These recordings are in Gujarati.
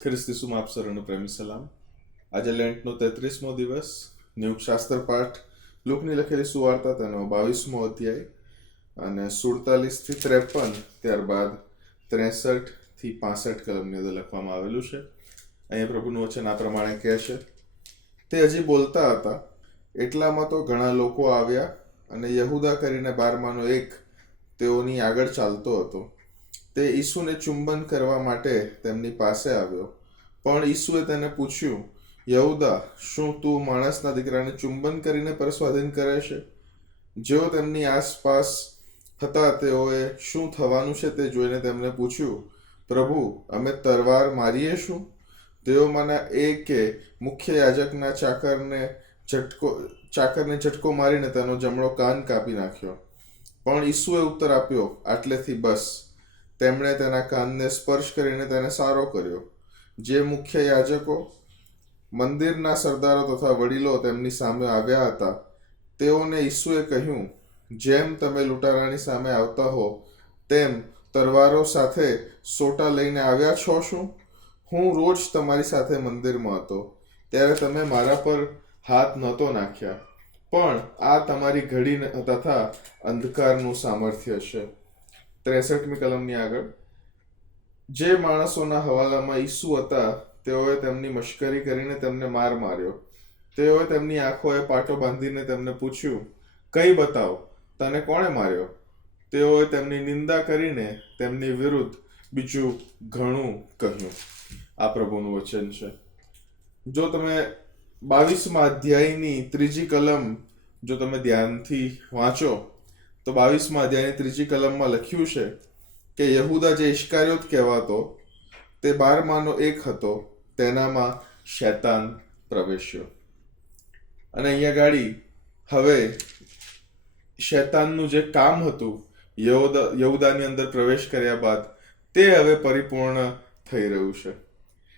ખ્રિસ્તી સુમાં આપ સર્વનું પ્રેમી સલામ. આજે લેન્ટનો 33મો દિવસ. નિયુક્ત શાસ્ત્ર પાઠ લુકની લખેલી સુવાર્તા તેનો 22મો અધ્યાય અને 47 થી 53, ત્યારબાદ 63 થી 65 કલમની અંદર લખવામાં આવેલું છે. અહીંયા પ્રભુનું વચન આ પ્રમાણે કહે છે: તે હજી બોલતા હતા એટલામાં તો ઘણા લોકો આવ્યા, અને યહૂદા કરીને બારમાંનો એક તેઓની આગળ ચાલતો હતો. તે ઈસુને ચુંબન કરવા માટે તેમની પાસે આવ્યો, પણ ઈસુએ તેને પૂછ્યું, યહૂદા, શું તું માણસના દીકરાને ચુંબન કરીને પરસ્વાધીન કરે છે? જેઓ તેમની આસપાસ હતા તેઓએ શું થવાનું છે તે જોઈને તેમને પૂછ્યું, પ્રભુ, અમે તલવાર મારીએ શું? તેઓમાંના એકે મુખ્ય યાજકના ચાકરને ઝટકો મારીને તેનો જમણો કાન કાપી નાખ્યો. પણ ઈસુએ ઉત્તર આપ્યો, આટલેથી બસ. તેમણે તેના કાનને સ્પર્શ કરીને તેને સારો કર્યો. જે મુખ્ય યાજકો, મંદિરના સરદારો તથા વડીલો તેમની સામે આવ્યા હતા, તેઓને ઈસુએ કહ્યું, જેમ તમે લૂંટારાની સામે આવતા હો, તેમ તલવારો સાથે સોટા લઈને આવ્યા છો શું? હું રોજ તમારી સાથે મંદિરમાં હતો, ત્યારે તમે મારા પર હાથ નહોતો નાખ્યા. પણ આ તમારી ઘડી તથા અંધકારનું સામર્થ્ય છે. 63મી કલમની આગળ. જે માણસોના હવાલામાં ઈસુ હતા, તેઓએ તેમની મશ્કરી કરીને તેમને માર્યો. તેઓએ તેમની આંખોએ પાટો બાંધીને તેમને પૂછ્યું, કઈ બતાવ, તને કોણે માર્યો? તેઓએ તેમની નિંદા કરીને તેમની વિરુદ્ધ બીજું ઘણું કહ્યું. આ પ્રભુનું વચન છે. જો તમે 22મા અધ્યાયની 3જી કલમ જો તમે ધ્યાનથી વાંચો, તો 22મા અધ્યાયની 3જી કલમમાં લખ્યું છે કે યહૂદા, જે ઇશ્કારિયોત કહેવાતો, તે 12માંનો એક હતો, તેનામાં શૈતાન પ્રવેશ્યો. અને અહીંયા ગાડી હવે શૈતાનનું જે કામ હતું યહૂદાની અંદર પ્રવેશ કર્યા બાદ, તે હવે પરિપૂર્ણ થઈ રહ્યું છે.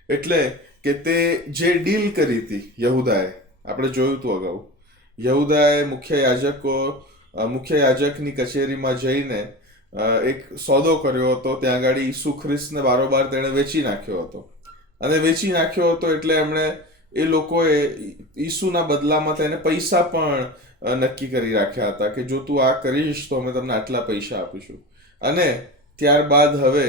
એટલે કે તે જે ડીલ કરી હતી યહૂદાએ, આપણે જોયું હતું અગાઉ, યહૂદાએ મુખ્ય યાજકની કચેરીમાં જઈને એક સોદો કર્યો હતો. ત્યાં આગળ ઈસુ ખ્રિસ્તને બારોબાર તેણે વેચી નાખ્યો હતો. અને વેચી નાખ્યો હતો એટલે એ લોકોએ ઈસુના બદલામાં તેને પૈસા પણ નક્કી કરી રાખ્યા હતા કે જો તું આ કરીશ તો અમે તમને આટલા પૈસા આપીશું. અને ત્યારબાદ હવે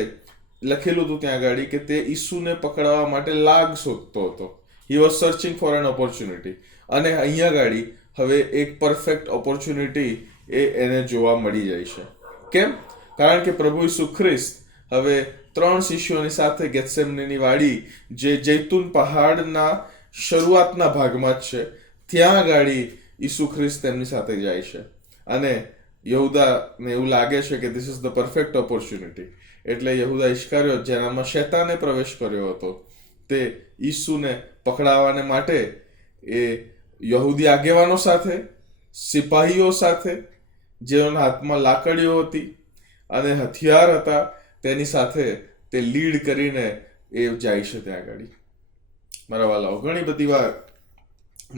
લખેલું હતું ત્યાં આગળ કે તે ઈસુને પકડવા માટે લાગ શોધતો હતો. He was searching four N opportunity. અને અહીંયા ગાડી હવે એક પરફેક્ટ ઓપોર્ચ્યુનિટી એને જોવા મળી જાય છે. કેમ? કારણ કે પ્રભુ ઈસુ ખ્રિસ્ત હવે 3 શિષ્યોની સાથે ગેથસેમનેની વાડી, જે જૈતુન પહાડના શરૂઆતના ભાગમાં જ છે, ત્યાં ગાડી ઈસુ ખ્રિસ્ત તેમની સાથે જાય છે. અને યહૂદાને એવું લાગે છે કે this is the perfect opportunity. એટલે યહૂદા ઇશ્કારિયોત, જેનામાં શૈતાને પ્રવેશ કર્યો હતો, તે ઈસુને પકડાવવાને માટે એ યહૂદી આગેવાનો સાથે, સિપાહીઓ સાથે, જેઓના હાથમાં લાકડીઓ હતી અને હથિયાર હતા, તેની સાથે તે લીડ કરીને એ જાય છે ત્યાં આગળ. મારા વાલાઓ, ઘણી બધી વાર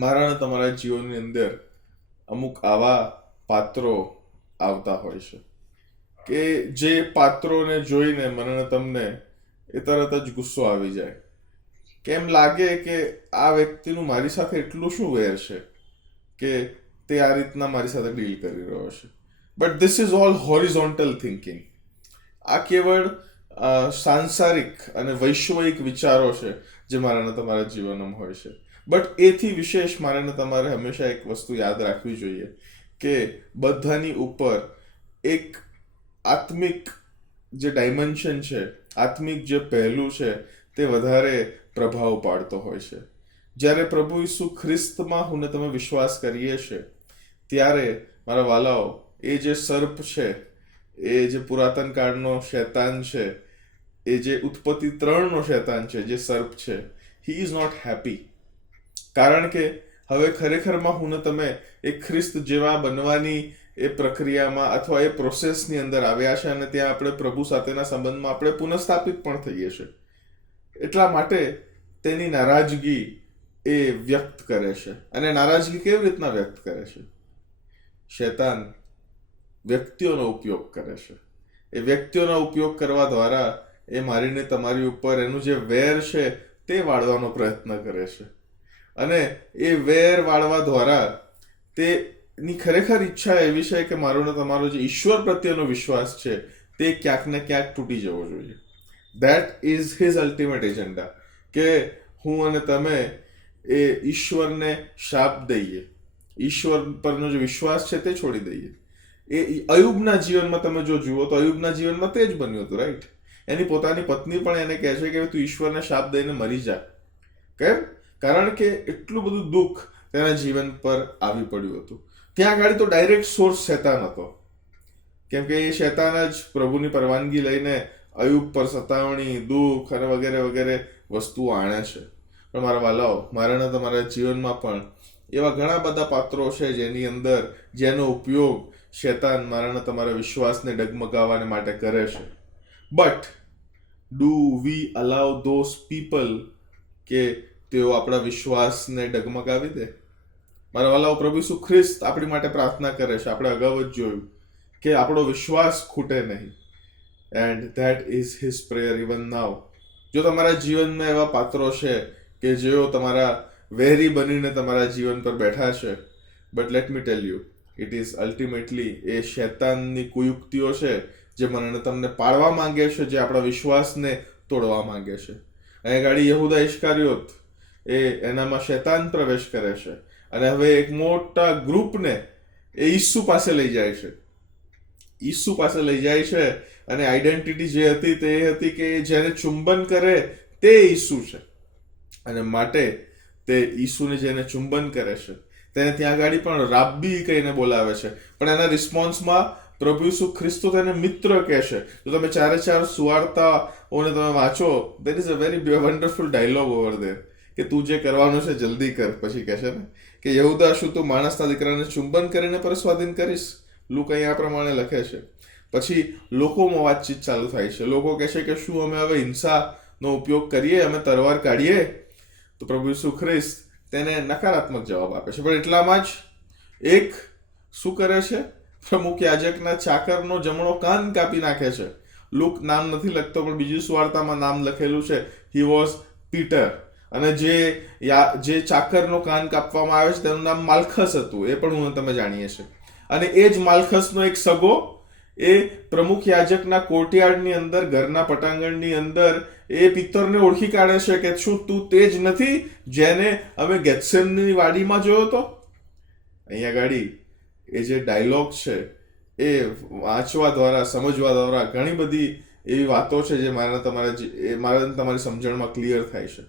મારા અને તમારા જીવનની અંદર અમુક આવા પાત્રો આવતા હોય છે કે જે પાત્રોને જોઈને મને ને તમને એ તરત જ ગુસ્સો આવી જાય. કેમ લાગે કે આ વ્યક્તિનું મારી સાથે એટલું શું વેર છે કે તે આ રીતના મારી સાથે ડીલ કરી રહ્યો છે. But this is all horizontal thinking. આ કેવળ સાંસારિક અને વૈશ્વિક વિચારો છે જે મારા ને તમારા જીવનમાં હોય છે. બટ એથી વિશેષ મારે ને તમારે હંમેશા એક વસ્તુ યાદ રાખવી જોઈએ કે બધાની ઉપર એક આત્મિક જે ડાયમેન્શન છે, આત્મિક જે પહેલું છે, તે વધારે પ્રભાવ પાડતો હોય છે. જ્યારે પ્રભુ ઈસુ ખ્રિસ્તમાં હું ને તમે વિશ્વાસ કરીએ છીએ, ત્યારે મારા વાલાઓ, એ જે સર્પ છે, એ જે પુરાતન કાળનો શૈતાન છે, એ જે ઉત્પત્તિ 3નો શૈતાન છે, જે સર્પ છે, હી ઇઝ નોટ હેપી. કારણ કે હવે ખરેખરમાં હું ને તમે એક ખ્રિસ્ત જેવા બનવાની એ પ્રક્રિયામાં અથવા એ પ્રોસેસની અંદર આવ્યા છે, અને ત્યાં આપણે પ્રભુ સાથેના સંબંધમાં આપણે પુનઃસ્થાપિત પણ થઈએ છીએ. એટલા માટે તેની નારાજગી એ વ્યક્ત કરે છે. અને નારાજગી કેવી રીતના વ્યક્ત કરે છે? શૈતાન વ્યક્તિઓનો ઉપયોગ કરે છે. એ વ્યક્તિઓનો ઉપયોગ કરવા દ્વારા એ મારીને તમારી ઉપર એનું જે વેર છે તે વાળવાનો પ્રયત્ન કરે છે. અને એ વેર વાળવા દ્વારા તેની ખરેખર ઈચ્છા એવી છે કે મારો ને તમારો જે ઈશ્વર પ્રત્યેનો વિશ્વાસ છે તે ક્યાંક ને ક્યાંક તૂટી જવો જોઈએ. That is his ultimate agenda, કે હું અને તમે એ ઈશ્વરને શાપ દઈએ, ઈશ્વર પરનો જે વિશ્વાસ છે તે છોડી દઈએ. એ અયુબના જીવનમાં તમે જો જુઓ તો અયુબના જીવનમાં તે જ બન્યું હતું, રાઈટ? એની પોતાની પત્ની પણ એને કહે છે કે તું ઈશ્વરને શાપ દઈને મરી જા. કેમ? કારણ કે એટલું બધું દુઃખ તેના જીવન પર આવી પડ્યું હતું. ત્યાં આગળ તો ડાયરેક્ટ સોર્સ શેતાન હતો, કેમ કે એ શેતાન જ પ્રભુની પરવાનગી લઈને અયુબ પર સતાવણી, દુઃખ અને વગેરે વગેરે વસ્તુઓ આણે છે. પણ મારા વાલાઓ, મારાના તમારા જીવનમાં પણ એવા ઘણા બધા પાત્રો છે જેનો ઉપયોગ શેતાન મારાના તમારા વિશ્વાસને ડગમગાવવાને માટે કરે છે. But do we allow those people કે તેઓ આપણા વિશ્વાસને ડગમગાવી દે? મારા વાલાઓ, પ્રભુ ઈસુ ખ્રિસ્ત આપણી માટે પ્રાર્થના કરે છે. આપણે અગાઉ જ જોયું કે આપણો વિશ્વાસ ખૂટે નહીં. And that is his prayer even now. જો તમારા જીવનમાં એવા પાત્રો છે કે જેઓ તમારા વેરી બનીને તમારા જીવન પર બેઠા છે, but let me tell you, it is ultimately a શૈતાનની કુયુક્તિઓ છે જે મને તમને પાડવા માંગે છે, જે આપણા વિશ્વાસને તોડવા માંગે છે. અહીંયા ગાડી યહૂદા ઇસ્કારિયોત એનામાં શૈતાન પ્રવેશ કરે છે અને હવે એક મોટા ગ્રુપને એ ઈસુ પાસે લઈ જાય છે. ઈસુ પાસે લઈ જાય છે અને આઈડેન્ટિટી જે હતી તે એ હતી કે જેને ચુંબન કરે તે ઈસુ છે, અને માટે તે ઈસુને જેને ચુંબન કરે છે તેને ત્યાં આગળ પણ રાબ્બી કહીને બોલાવે છે. પણ એના રિસ્પોન્સમાં પ્રભુ ઈસુ ખ્રિસ્તો તેને મિત્ર કહે છે. જો તમે 4 સુવાર્તાઓને તમે વાંચો, there is a very wonderful dialogue over there કે તું જે કરવાનું છે જલ્દી કર. પછી કહે છે ને કે યહૂદા, શું તું માણસના દીકરાને ચુંબન કરીને પરસ્વાધીન કરીશ? લુક અહીં આ પ્રમાણે લખે છે. પછી લોકોમાં વાતચીત ચાલુ થાય છે. લોકો કહે છે કે શું અમે હવે હિંસાનો ઉપયોગ કરીએ, અમે તલવાર કાઢીએ? તો પ્રભુ ઈસુ ખ્રિસ્ત તેને નકારાત્મક જવાબ આપે છે. પણ એટલામાં જ એક શું કરે છે? પ્રમુખ યાજકના ચાકરનો જમણો કાન કાપી નાખે છે. લુક નામ નથી લખતો, પણ બીજી સુવાર્તામાં નામ લખેલું છે, હી વોઝ પીટર. અને જે ચાકરનો કાન કાપવામાં આવે છે તેનું નામ માલખસ હતું. એ પણ હું તમે જાણીએ છીએ. અને એ જ માલખસનો એક સગો એ પ્રમુખ યાજકના કોર્ટયાર્ડની અંદર, ઘરના પટાંગણની અંદર એ પિત્તરને ઓળખી કાઢે છે કે શું તું તે જ નથી જેને અમે ગેથસેમની વાડીમાં જોયો હતો? અહીંયા ગાડી એ જે ડાયલોગ છે એ વાંચવા દ્વારા, સમજવા દ્વારા ઘણી બધી એવી વાતો છે જે મારા તમારી સમજણમાં ક્લિયર થાય છે.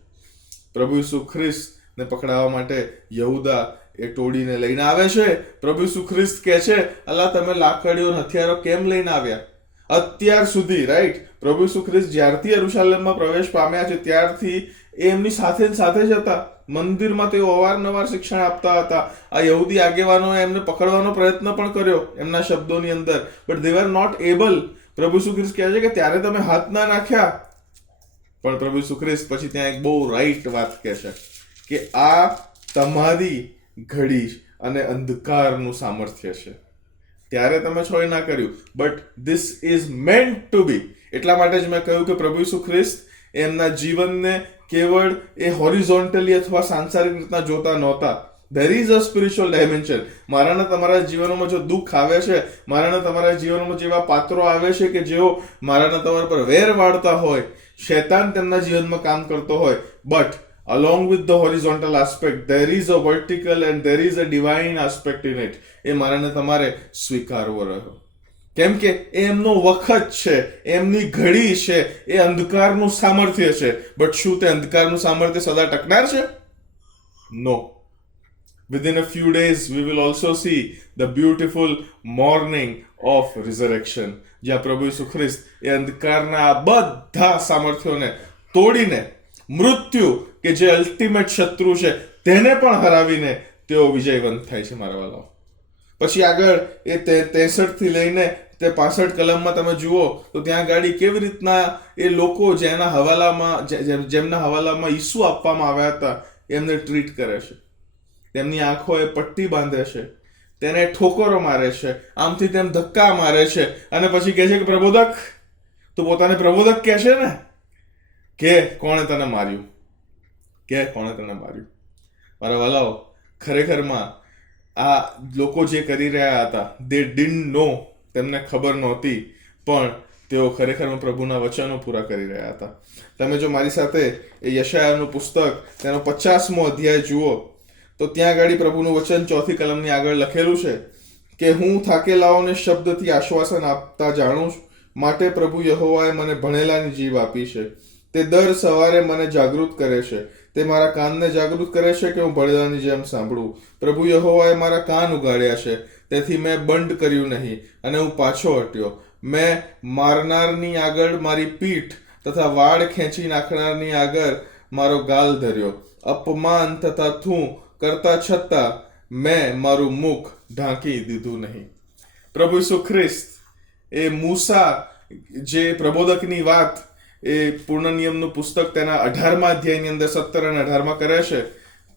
પ્રભુ ઈસુ ખ્રિસ્તને પકડાવવા માટે યહૂદા એ ટોળીને લઈને આવે છે. પ્રભુ ઈસુ ખ્રિસ્ત કહે છે, અલા તમે લાકડીઓ હથિયારો કેમ લઈને આવ્યા? અત્યાર સુધી, રાઈટ, પ્રભુ ઈસુ ખ્રિસ્ત જ્યારથી યરુશલેમમાં પ્રવેશ પામ્યા છે ત્યારથી એ એમની સાથે જ હતા. મંદિરમાં તેઓ અવારનવાર શિક્ષણ આપતા હતા. આ યહૂદી આગેવાનોએ એમને પકડવાનો પ્રયત્ન પણ કર્યો એમના શબ્દોની અંદર, but they were not able. પ્રભુ ઈસુ ખ્રિસ્ત કહે છે કે ત્યારે તમે હાથ ના નાખ્યા. પણ પ્રભુ ઈસુ ખ્રિસ્ત પછી ત્યાં એક બહુ રાઈટ વાત કહે છે કે આ તમારી ઘડી અને અંધકારનું સામર્થ્ય છે. ત્યારે તમે છોડી ના કર્યું, બટ ધીસ ઇઝ મેન્ટ ટુ બી. એટલા માટે જ મેં કહ્યું કે પ્રભુ ઈસુ ખ્રિસ્ત એમના જીવનને કેવળ એ હોરિઝોન્ટલી અથવા સાંસારિક રીતના જોતા નહોતા. There is a spiritual dimension. મારાના તમારા જીવનોમાં જો દુઃખ આવે છે, મારાના તમારા જીવનોમાં જેવા પાત્રો આવે છે કે જેઓ મારાના તમારા પર વેર વાળતા હોય, શૈતાન તેમના જીવનમાં કામ કરતો હોય, but along with the horizontal aspect there is a vertical and there is a divine aspect in it. એ મારાને તમારે સ્વીકારવો રહ્યો, કેમ કે એમનો વખત છે, એમની ઘડી છે, એ અંધકારનું સામર્થ્ય છે. બટ શું તે અંધકારનું સામર્થ્ય સદા ટકનાર છે? નો. Within a few days we will also see the beautiful morning of resurrection, જ્યાં પ્રભુ ઈસુ ખ્રિસ્ત એ અંધકારના બધા સામર્થ્યોને તોડીને મૃત્યુ કે જે અલ્ટિમેટ શત્રુ છે તેને પણ હરાવીને તેઓ વિજયવંત થાય છે. મારા વાલાઓ, પછી આગળ એ 63 થી લઈને તે 65 કલમમાં તમે જુઓ તો ત્યાં ગાડી કેવી રીતના એ લોકો જેમના હવાલામાં ઈસુ આપવામાં આવ્યા હતા એમને ટ્રીટ કરે છે. તેમની આંખોએ પટ્ટી બાંધે છે, તેને ઠોકરો મારે છે, આમથી તેમ ધક્કા મારે છે, અને પછી કહે છે કે પ્રબોધક તો પોતાને પ્રબોધક કહે છે ને કે કોણે તને માર્યું, કે કોણે તને માર્યું. મારા વાલાઓ, ખરેખરમાં આ લોકો જે કરી રહ્યા હતા, દે ડિડન્ટ નો, તેમને ખબર નહોતી, પણ તેઓ ખરેખરમાં પ્રભુના વચનો પૂરા કરી રહ્યા હતા. તમે જો મારી સાથે એ યશાયાનું પુસ્તક તેનો 50મો અધ્યાય જુઓ તો ત્યાં આગળ પ્રભુનું વચન 4th કલમની આગળ લખેલું છે કે હું થાકેલાઓને શબ્દથી આશ્વાસન આપતા જાણું છું, માટે પ્રભુ યહોવાએ મને ભણેલાની જીભ આપી છે. તે દર સવારે મને જાગૃત કરે છે. તે મારા કાનને જાગૃત કરે છે કે હું ભણેલાની જેમ સાંભળું. પ્રભુ યહોવાએ મારા કાન ઉગાડ્યા છે, તેથી મેં બંધ કર્યું નહીં અને હું પાછો હટ્યો. મેં મારનારની આગળ મારી પીઠ તથા વાળ ખેંચી નાખનારની આગળ મારો ગાલ ધર્યો. અપમાન તથા થૂં કરતા છતાં મેં મારું મુખ ઢાંકી દીધું નહીં. પ્રભુ ઈસુ ખ્રિસ્ત એ મૂસા જે પ્રબોધકની વાત એ પૂર્ણ નિયમનું પુસ્તક તેના 18મા અધ્યાયની અંદર 17 અને 18માં કરે છે,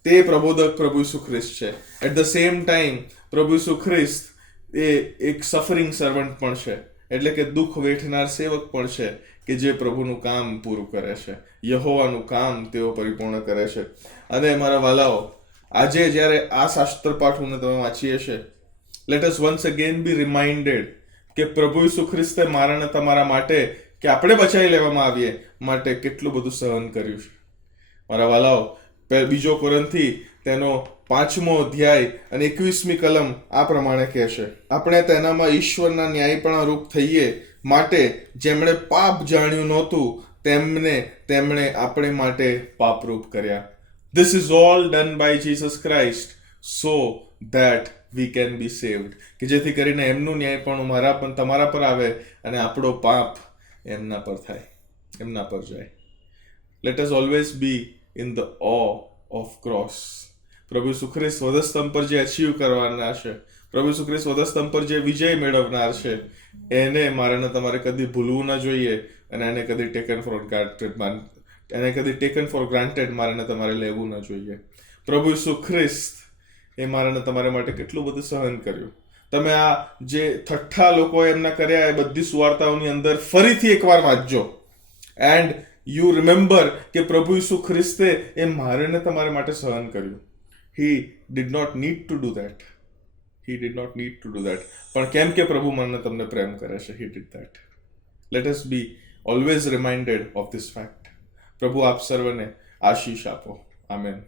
તે પ્રબોધક પ્રભુ ઈસુ ખ્રિસ્ત છે. એટ ધ સેમ ટાઈમ પ્રભુ ઈસુ ખ્રિસ્ત એ એક સફરિંગ સર્વન્ટ પણ છે, એટલે કે દુઃખ વેઠનાર સેવક પણ છે, કે જે પ્રભુનું કામ પૂરું કરે છે, યહોવાનું કામ તેઓ પરિપૂર્ણ કરે છે. અને મારા વાલાઓ, આજે જ્યારે આ શાસ્ત્ર પાઠોને તમે વાંચીએ છે, લેટ અસ વન્સ અગેન બી રિમાઇન્ડેડ કે પ્રભુ ઈસુ ખ્રિસ્તે મારા અને તમારા માટે, કે આપણે બચાવી લેવામાં આવીએ માટે કેટલું બધું સહન કર્યું છે. મારા વાલાઓ, 2 કોરિન્થી તેનો 5મો અધ્યાય અને 21મી કલમ આ પ્રમાણે કહે છે, આપણે તેનામાં ઈશ્વરના ન્યાયપણા રૂપ થઈએ માટે જેમણે પાપ જાણ્યું નહોતું તેમણે આપણે માટે પાપરૂપ કર્યા. This is all done by Jesus Christ so that we can be saved. કે જેથી કરીને એમનું ન્યાયપણું મારા પણ તમારા પર આવે અને આપણો પાપ એમના પર થાય, એમના પર જાય. Let us always be in the awe of cross. પ્રભુ ઈસુ ખ્રિસ્ત વધસ્તંભ પર જે અચીવ કરવાના છે, પ્રભુ ઈસુ ખ્રિસ્ત વધસ્તંભ પર જે વિજય મેળવનાર છે, એને મારે તમારે કદી ભૂલવું ન જોઈએ અને એને કદી ટેકન ફોર ગ્રાન્ટેડ મારે તમારે લેવું ન જોઈએ. પ્રભુ ઈસુ ખ્રિસ્ત એ મારે તમારા માટે કેટલું બધું સહન કર્યું. તમે આ જે ઠઠ્ઠા લોકો એમના કર્યા એ બધી સુવાર્તાઓની અંદર ફરીથી એકવાર વાંચજો, એન્ડ યુ રિમેમ્બર કે પ્રભુ ઈસુ ખ્રિસ્તે એ મારે ને તમારા માટે સહન કર્યું. He did not need to do that. He did not need to do that. પણ કેમ કે પ્રભુ મને તમને પ્રેમ કરે છે, he did that. Let us be always reminded of this fact. પ્રભુ આપ સર્વને આશીષ આપો. આમેન.